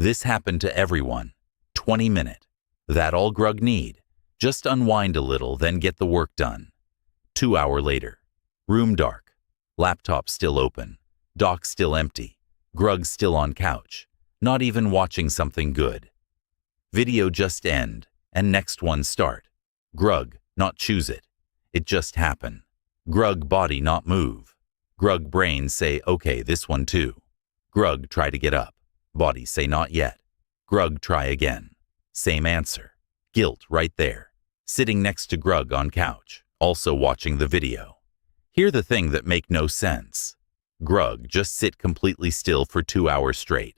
This happened to everyone. 20-minute. That all Grug need. Just unwind a little, then get the work done. 2 hour later. Room dark. Laptop still open. Dock still empty. Grug still on couch. Not even watching something good. Video just end, and next one start. Grug not choose it. It just happen. Grug body not move. Grug brain say okay this one too. Grug try to get up. Body say not yet. Grug try again. Same answer. Guilt right there. Sitting next to Grug on couch, also watching the video. Hear the thing that make no sense. Grug just sit completely still for 2 hours straight.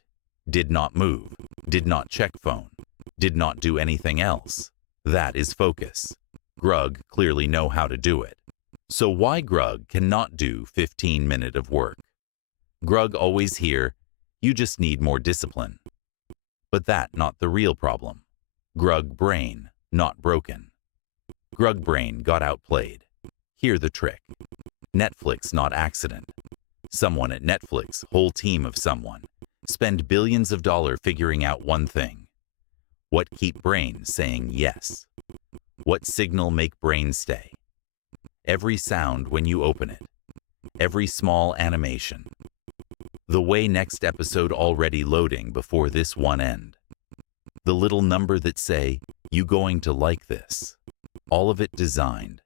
Did not move. Did not check phone. Did not do anything else. That is focus. Grug clearly know how to do it. So why Grug cannot do 15-minute of work? Grug always hear, you just need more discipline. But that not the real problem. Grug brain not broken. Grug brain got outplayed. Hear the trick. Netflix not accident. Someone at Netflix, whole team of someone, spend billions of dollars figuring out one thing. What keep brain saying yes? What signal make brain stay? Every sound when you open it. Every small animation. The way next episode already loading before this one end. The little number that say, you going to like this. All of it designed.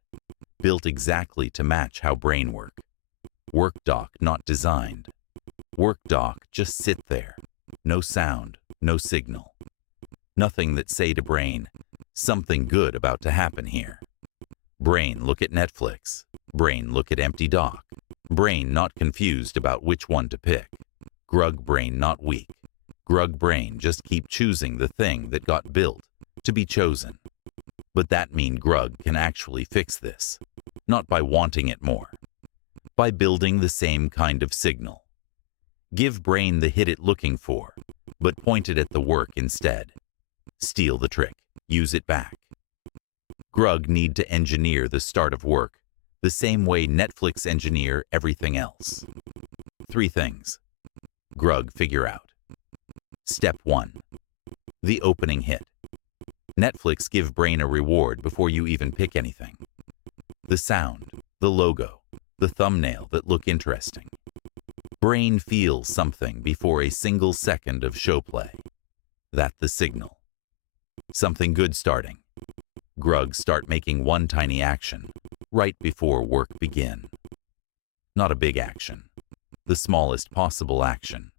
Built exactly to match how brain work. Work dock not designed. Work dock just sit there. No sound, no signal. Nothing that say to brain, something good about to happen here. Brain look at Netflix. Brain look at empty dock. Brain not confused about which one to pick. Grug brain not weak. Grug brain just keep choosing the thing that got built to be chosen. But that mean Grug can actually fix this. Not by wanting it more. By building the same kind of signal. Give brain the hit it looking for, but point it at the work instead. Steal the trick. Use it back. Grug need to engineer the start of work the same way Netflix engineer everything else. 3 things. Grug figure out. Step 1. The opening hit. Netflix give brain a reward before you even pick anything. The sound, the logo, the thumbnail that look interesting. Brain feels something before a single second of show play. That the signal. Something good starting. Grug start making one tiny action, right before work begin. Not a big action. The smallest possible action.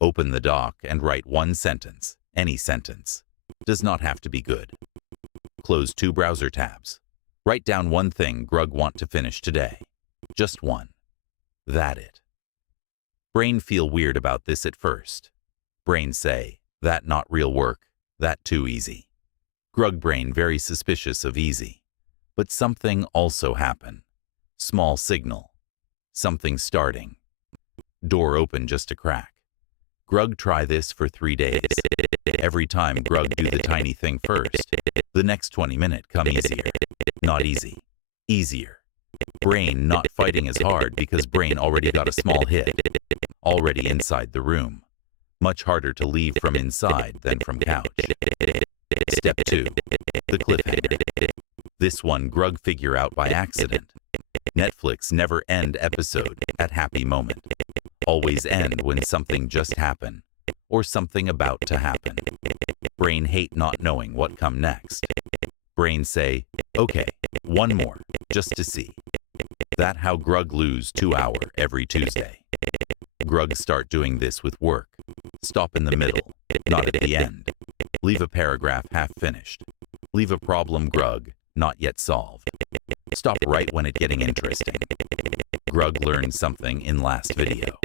Open the dock and write one sentence, any sentence. Does not have to be good. Close 2 browser tabs. Write down one thing Grug want to finish today. Just one. That it. Brain feel weird about this at first. Brain say, that not real work, that too easy. Grug brain very suspicious of easy. But something also happen. Small signal. Something starting. Door open just a crack. Grug try this for 3 days. Every time Grug do the tiny thing first, the next 20-minute come easier. Not easy. Easier. Brain not fighting as hard because brain already got a small hit. Already inside the room. Much harder to leave from inside than from couch. Step 2. The cliffhanger. This one Grug figure out by accident. Netflix never end episode at happy moment. Always end when something just happen, or something about to happen. Brain hate not knowing what come next. Brain say, okay, one more, just to see. That how Grug lose 2 hour every Tuesday. Grug start doing this with work. Stop in the middle, not at the end. Leave a paragraph half finished. Leave a problem Grug not yet solved. Stop right when it getting interesting. Grug learned something in last video.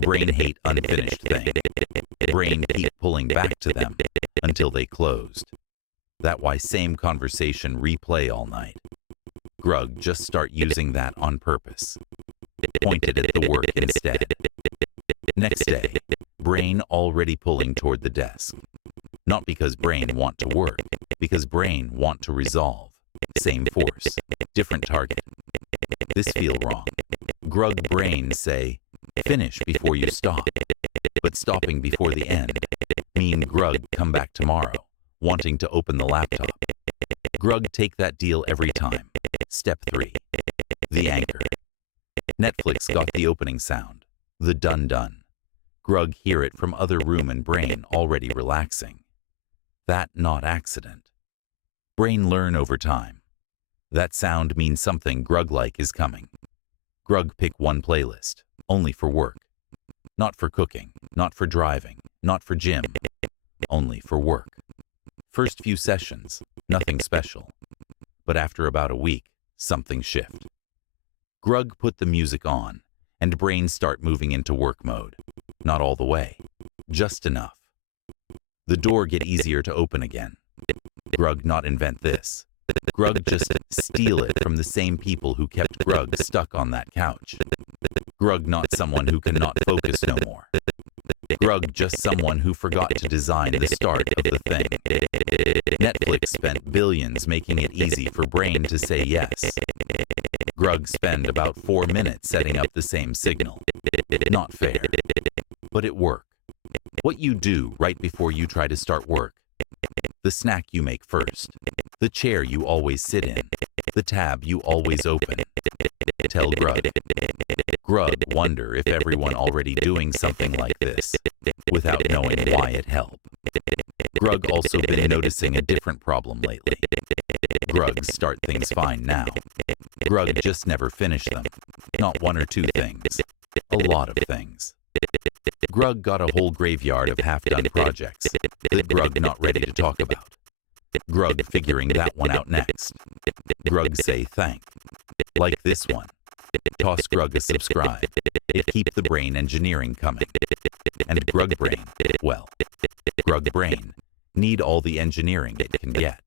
Brain hate unfinished thing. Brain keep pulling back to them until they closed. That why same conversation replay all night. Grug just start using that on purpose. Pointed at the work instead. Next day, brain already pulling toward the desk. Not because brain want to work, because brain want to resolve. Same force, different target. This feel wrong. Grug brain say, Finish before you stop. But stopping before the end mean Grug come back tomorrow, wanting to open the laptop. Grug take that deal every time. Step 3. The anchor. Netflix got the opening sound. The dun-dun. Grug hear it from other room and brain already relaxing. That not accident. Brain learn over time. That sound means something Grug-like is coming. Grug pick one playlist, only for work. Not for cooking, not for driving, not for gym. Only for work. First few sessions, nothing special. But after about a week, something shift. Grug put the music on, and brain start moving into work mode. Not all the way, just enough. The door get easier to open again. Grug not invent this. Grug just steal it from the same people who kept Grug stuck on that couch. Grug not someone who cannot focus no more. Grug just someone who forgot to design the start of the thing. Netflix spent billions making it easy for brain to say yes. Grug spend about 4 minutes setting up the same signal. Not fair. But it worked. What you do right before you try to start work. The snack you make first. The chair you always sit in. The tab you always open. Tell Grug. Grug wonder if everyone already doing something like this, without knowing why it helped. Grug also been noticing a different problem lately. Grug start things fine now. Grug just never finish them. Not one or two things. A lot of things. Grug got a whole graveyard of half-done projects that Grug not ready to talk about. Grug figuring that one out next. Grug say thank. Like this one. Toss Grug a subscribe. It keep the brain engineering coming. And Grug brain, well, Grug brain need all the engineering it can get.